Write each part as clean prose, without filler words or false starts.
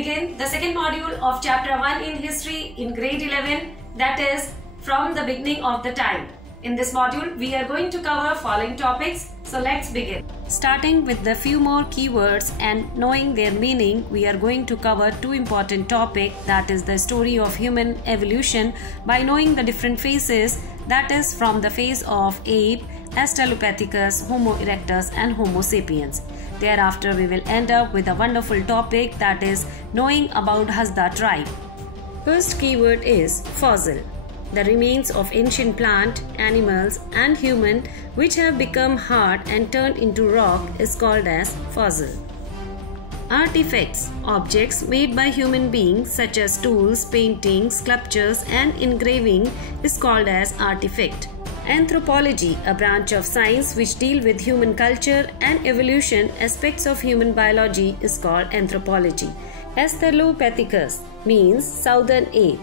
begin the second module of chapter 1 in history in grade 11, that is from the beginning of the time. In this module, we are going to cover following topics. So let's begin. Starting with the few more keywords and knowing their meaning, we are going to cover two important topics, that is the story of human evolution by knowing the different phases, that is from the phase of ape, Australopithecus, Homo erectus and Homo sapiens. Thereafter, we will end up with a wonderful topic, that is knowing about Hasda tribe. First keyword is fossil. The remains of ancient plant, animals and human which have become hard and turned into rock is called as fossil. Artifacts, objects made by human beings such as tools, paintings, sculptures and engraving is called as artifact. Anthropology, a branch of science which deal with human culture and evolution aspects of human biology is called anthropology. Australopithecus means southern ape.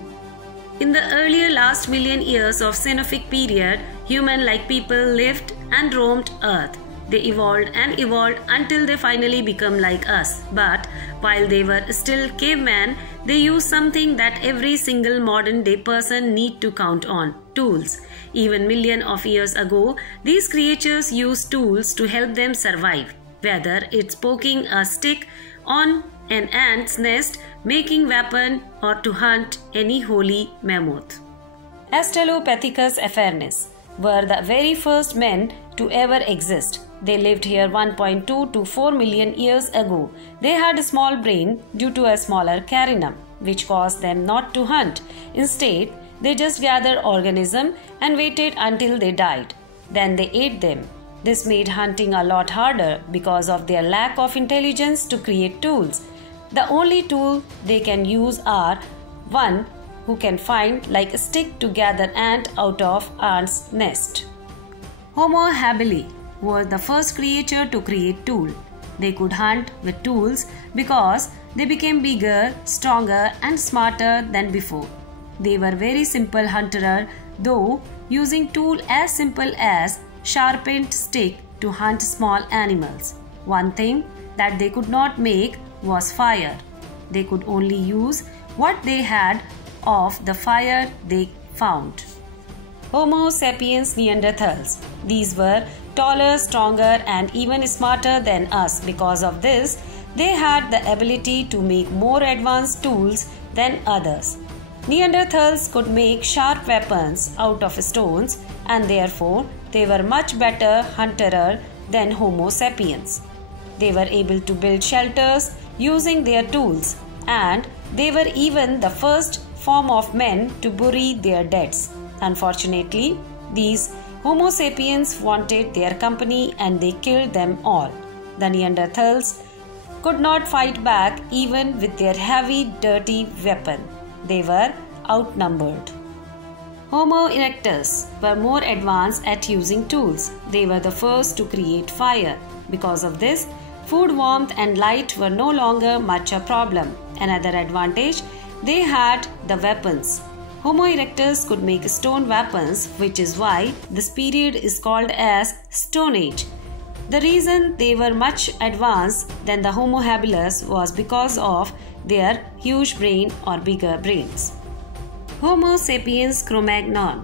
In the earlier last million years of Cenozoic period, human-like people lived and roamed Earth. They evolved and evolved until they finally become like us. But while they were still cavemen, they used something that every single modern-day person need to count on: tools. Even millions of years ago, these creatures used tools to help them survive. Whether it's poking a stick on an ant's nest, making weapon or to hunt any woolly mammoth. Australopithecus afarensis were the very first men to ever exist. They lived here 1.2 to 4 million years ago. They had a small brain due to a smaller carinum, which caused them not to hunt. Instead, they just gathered organisms and waited until they died. Then they ate them. This made hunting a lot harder because of their lack of intelligence to create tools. The only tool they can use are one who can find like a stick to gather ant out of ant's nest. Homo habilis was the first creature to create tool. They could hunt with tools because they became bigger, stronger and smarter than before. They were very simple hunter, though using tool as simple as sharpened stick to hunt small animals. One thing that they could not make was fire. They could only use what they had of the fire they found. Homo sapiens Neanderthals. These were taller, stronger and even smarter than us. Because of this, they had the ability to make more advanced tools than others. Neanderthals could make sharp weapons out of stones and therefore they were much better hunter than Homo sapiens. They were able to build shelters using their tools, and they were even the first form of men to bury their deads. Unfortunately, these Homo sapiens wanted their company and they killed them all. The Neanderthals could not fight back even with their heavy, dirty weapon. They were outnumbered. Homo erectus were more advanced at using tools. They were the first to create fire. Because of this, food, warmth and light were no longer much a problem. Another advantage, they had the weapons. Homo erectus could make stone weapons, which is why this period is called as Stone Age. The reason they were much advanced than the Homo habilis was because of their huge brain or bigger brains. Homo sapiens Cro-Magnon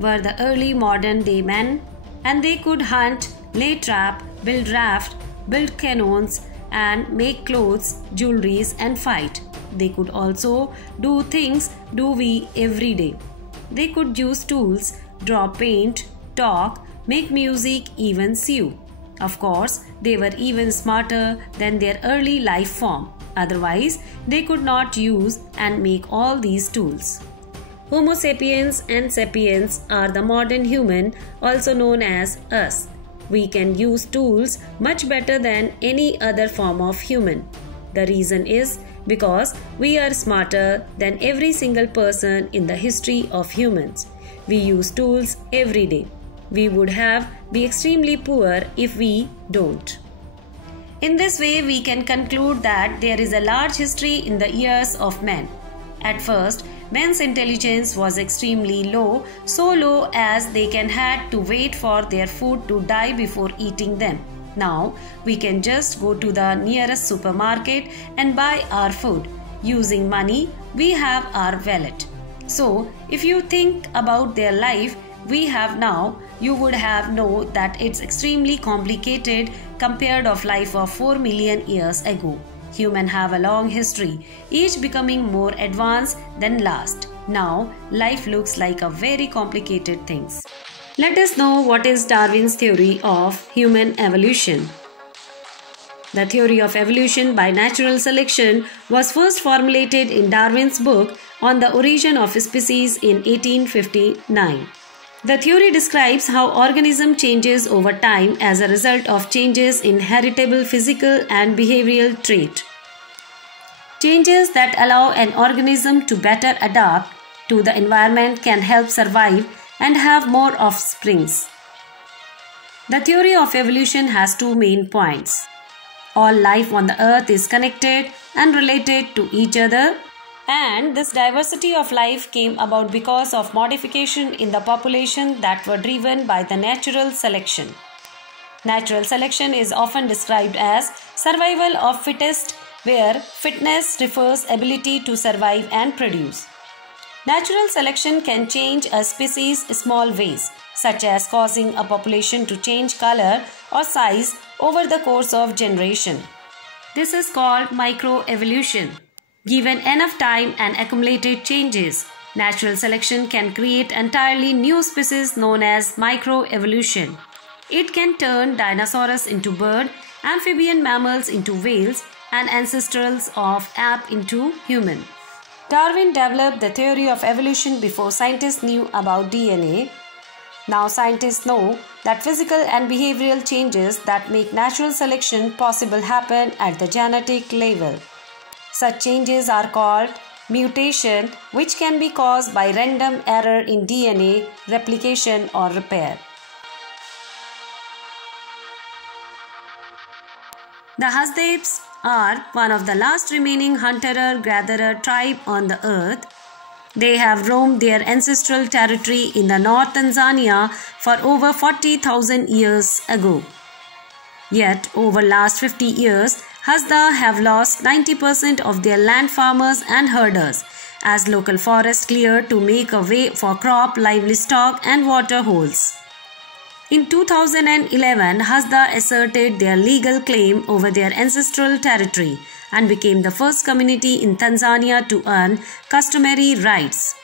were the early modern day men, and they could hunt, lay trap, build raft, build canoes and make clothes, jewelries and fight. They could also do things we every day. They could use tools, draw, paint, talk, make music, even sew. Of course, they were even smarter than their early life form. Otherwise, they could not use and make all these tools. Homo sapiens and sapiens are the modern human, also known as us. We can use tools much better than any other form of human. The reason is because we are smarter than every single person in the history of humans. We use tools every day. We would be extremely poor if we don't. In this way, we can conclude that there is a large history in the years of men. At first, men's intelligence was extremely low, so low as they had to wait for their food to die before eating them. Now, we can just go to the nearest supermarket and buy our food. using money, we have our wallet. So, if you think about their life we have now, you would have know that it's extremely complicated compared of life of 4 million years ago. Humans have a long history, each becoming more advanced than last. Now, life looks like a very complicated things. Let us know what is Darwin's theory of human evolution. The theory of evolution by natural selection was first formulated in Darwin's book On the Origin of Species in 1859. The theory describes how organism changes over time as a result of changes in heritable physical and behavioral traits. Changes that allow an organism to better adapt to the environment can help survive and have more offsprings. The theory of evolution has two main points. All life on the earth is connected and related to each other, and this diversity of life came about because of modification in the population that were driven by the natural selection. Natural selection is often described as survival of fittest, where fitness refers ability to survive and produce. Natural selection can change a species small ways, such as causing a population to change color or size over the course of generation. This is called microevolution. Given enough time and accumulated changes, natural selection can create entirely new species known as microevolution. It can turn dinosaurs into bird, amphibian mammals into whales, and ancestrals of ape into human. Darwin developed the theory of evolution before scientists knew about DNA. Now scientists know that physical and behavioral changes that make natural selection possible happen at the genetic level. Such changes are called mutation, which can be caused by random error in DNA, replication or repair. The Hasdebs are one of the last remaining hunter-gatherer tribe on the earth. They have roamed their ancestral territory in the North Tanzania for over 40,000 years ago. Yet, over last 50 years, Hasda have lost 90% of their land farmers and herders as local forests cleared to make a way for crop, livestock and water holes. In 2011, Hasda asserted their legal claim over their ancestral territory and became the first community in Tanzania to earn customary rights.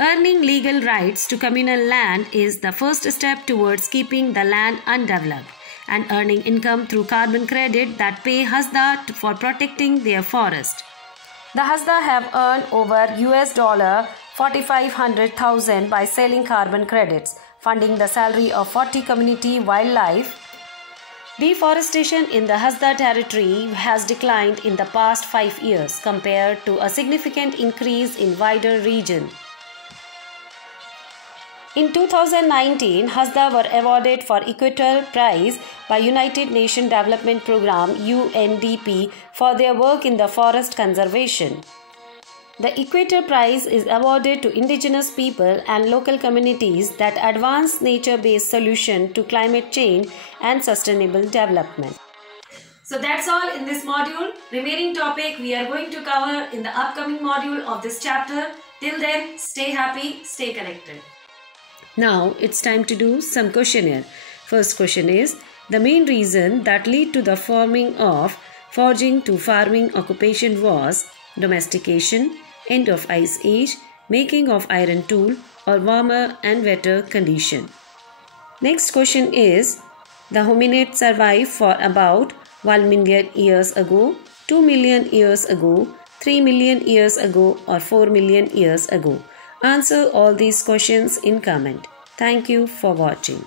Earning legal rights to communal land is the first step towards keeping the land undeveloped and earning income through carbon credit that pay Hasda for protecting their forest. The Hasda have earned over $45,000 by selling carbon credits, funding the salary of 40 community wildlife. Deforestation in the Hasda territory has declined in the past 5 years compared to a significant increase in wider region. In 2019, Hasda were awarded for Equator Prize by United Nations Development Programme UNDP for their work in the forest conservation. The Equator Prize is awarded to indigenous people and local communities that advance nature-based solutions to climate change and sustainable development. So that's all in this module. Remaining topic we are going to cover in the upcoming module of this chapter. Till then, stay happy, stay connected. Now it's time to do some questionnaire. First question is, the main reason that led to the forming of foraging to farming occupation was domestication, end of ice age, making of iron tool, or warmer and wetter condition. Next question is, the hominids survived for about 1 million years ago, 2 million years ago, 3 million years ago, or 4 million years ago. Answer all these questions in comment. Thank you for watching.